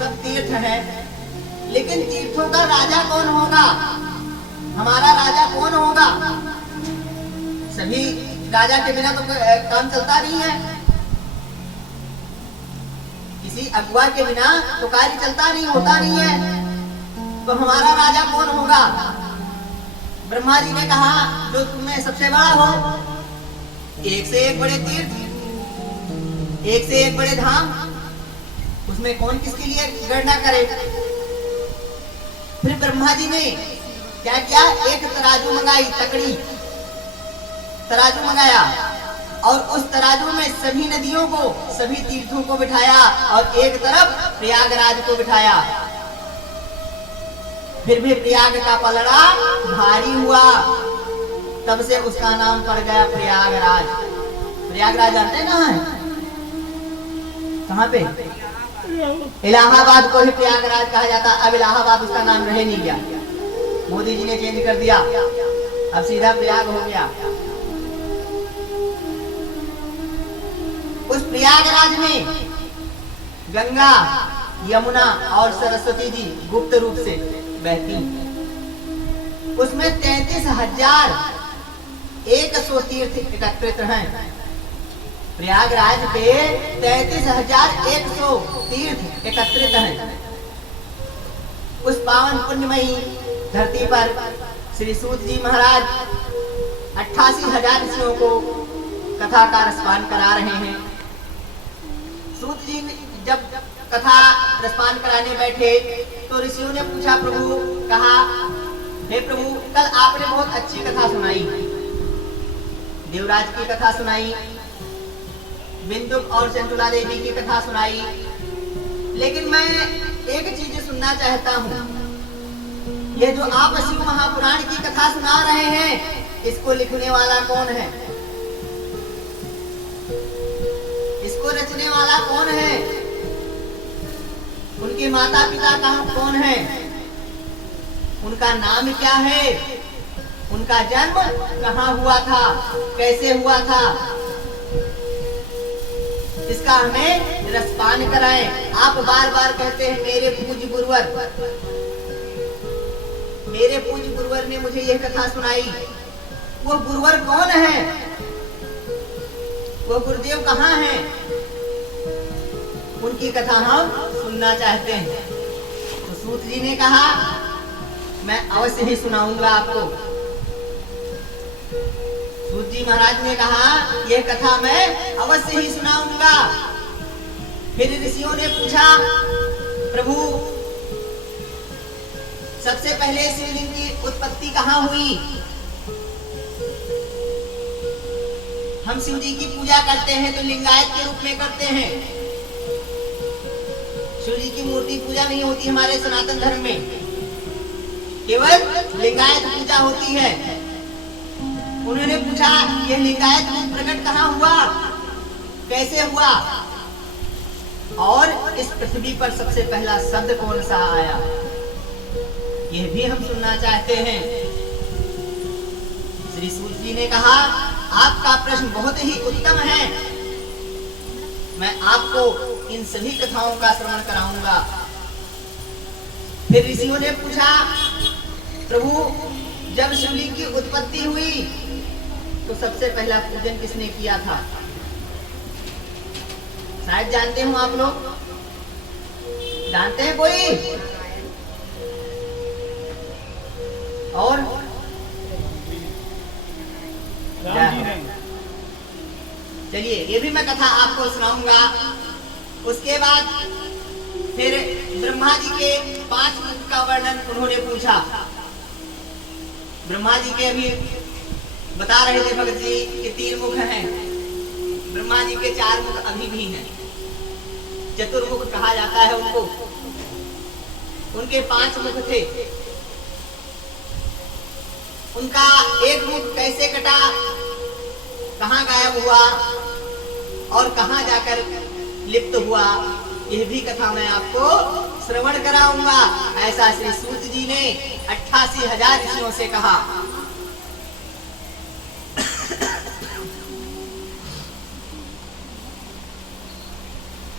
सब तीर्थ है, लेकिन तीर्थों का राजा कौन होगा? हमारा राजा कौन होगा? सभी राजा के बिना तो काम चलता नहीं है, किसी अगुआ के बिना तो कार्य चलता नहीं, होता नहीं है। तो हमारा राजा कौन होगा? ब्रह्मा जी ने कहा जो तुम्हें सबसे बड़ा हो, एक से एक बड़े तीर्थ, एक से एक बड़े धाम, उसमें कौन किसके लिए गणना करे? फिर ब्रह्मा जी ने क्या किया? एक तराजू मंगाई, तकड़ी तराजू मंगाया, और उस तराजू में सभी नदियों को, सभी तीर्थों को बिठाया, और एक तरफ प्रयागराज को बिठाया। फिर भी प्रयाग का पलड़ा भारी हुआ, तब से उसका नाम पड़ गया प्रयागराज। प्रयागराज जानते हैं कहाँ है? कहाँ पे? इलाहाबाद को ही प्रयागराज कहा जाता। अब इलाहाबाद उसका नाम रह नहीं गया, मोदी जी ने चेंज कर दिया, अब सीधा प्रयाग हो गया। उस प्रयागराज में गंगा, यमुना और सरस्वती जी गुप्त रूप से बहती। उसमें 33,100 तीर्थ एकत्रित हैं। प्रयागराज पे 33,100 तीर्थ एकत्रित हैं। उस पावन पुण्यमयी धरती पर श्री सूत जी महाराज 88,000 ऋषियों को कथा का रसपान करा रहे हैं। सूत जी जब कथा रसपान कराने बैठे तो ऋषियों ने पूछा, प्रभु, कहा, हे प्रभु, कल आपने बहुत अच्छी कथा सुनाई, देवराज की कथा सुनाई, बिंदुक और चंचुला देवी की कथा सुनाई, लेकिन मैं एक चीज सुनना चाहता हूँ। ये जो आप शिव महापुराण की कथा सुना रहे हैं, इसको लिखने वाला कौन है? इसको रचने वाला कौन है? उनके माता पिता कहाँ कौन है? उनका नाम क्या है? उनका जन्म कहाँ हुआ था, कैसे हुआ था? इसका हमें रसपान कराएं। आप बार बार कहते हैं मेरे पूज्य गुरुवर, मेरे पूज्य गुरुवर ने मुझे यह कथा सुनाई। वो गुरुवर कौन है? वो गुरुदेव कहाँ हैं? उनकी कथा हम सुनना चाहते हैं। तो सूत जी ने कहा, मैं अवश्य ही सुनाऊंगा आपको। सूत जी महाराज ने कहा, यह कथा मैं अवश्य ही सुनाऊंगा। फिर ऋषियों ने पूछा, प्रभु, सबसे पहले शिवलिंग की उत्पत्ति कहाँ हुई? हम शिव जी की पूजा करते हैं तो लिंगायत के रूप में करते हैं। शिव जी की मूर्ति पूजा नहीं होती हमारे सनातन धर्म में, केवल लिंगायत पूजा होती है। उन्होंने पूछा, यह लिंगायत रूप प्रकट कहाँ हुआ, कैसे हुआ, और इस पृथ्वी पर सबसे पहला शब्द कौन सा आया? यह भी हम सुनना चाहते हैं। श्री सूत जी ने कहा, आपका प्रश्न बहुत ही उत्तम है, मैं आपको इन सभी कथाओं का श्रवण कराऊंगा। फिर ऋषियों ने पूछा, प्रभु, जब शिवलिंग की उत्पत्ति हुई तो सबसे पहला पूजन किसने किया था? शायद जानते हो आप लोग, जानते हैं कोई? और चलिए, ये भी मैं कथा आपको सुनाऊंगा। उसके बाद फिर ब्रह्मा जी के 5 मुख का वर्णन उन्होंने पूछा। ब्रह्मा जी के अभी बता रहे थे भगत जी कि 3 मुख हैं, ब्रह्मा जी के 4 मुख अभी भी हैं, चतुर्मुख कहा जाता है उनको। उनके 5 मुख थे। उनका एक मुख कैसे कटा, कहाँ गायब हुआ और कहाँ जाकर लिप्त हुआ, यह भी कथा मैं आपको श्रवण कराऊंगा। ऐसा श्री सूत जी ने 88,000 ऋषियों से कहा।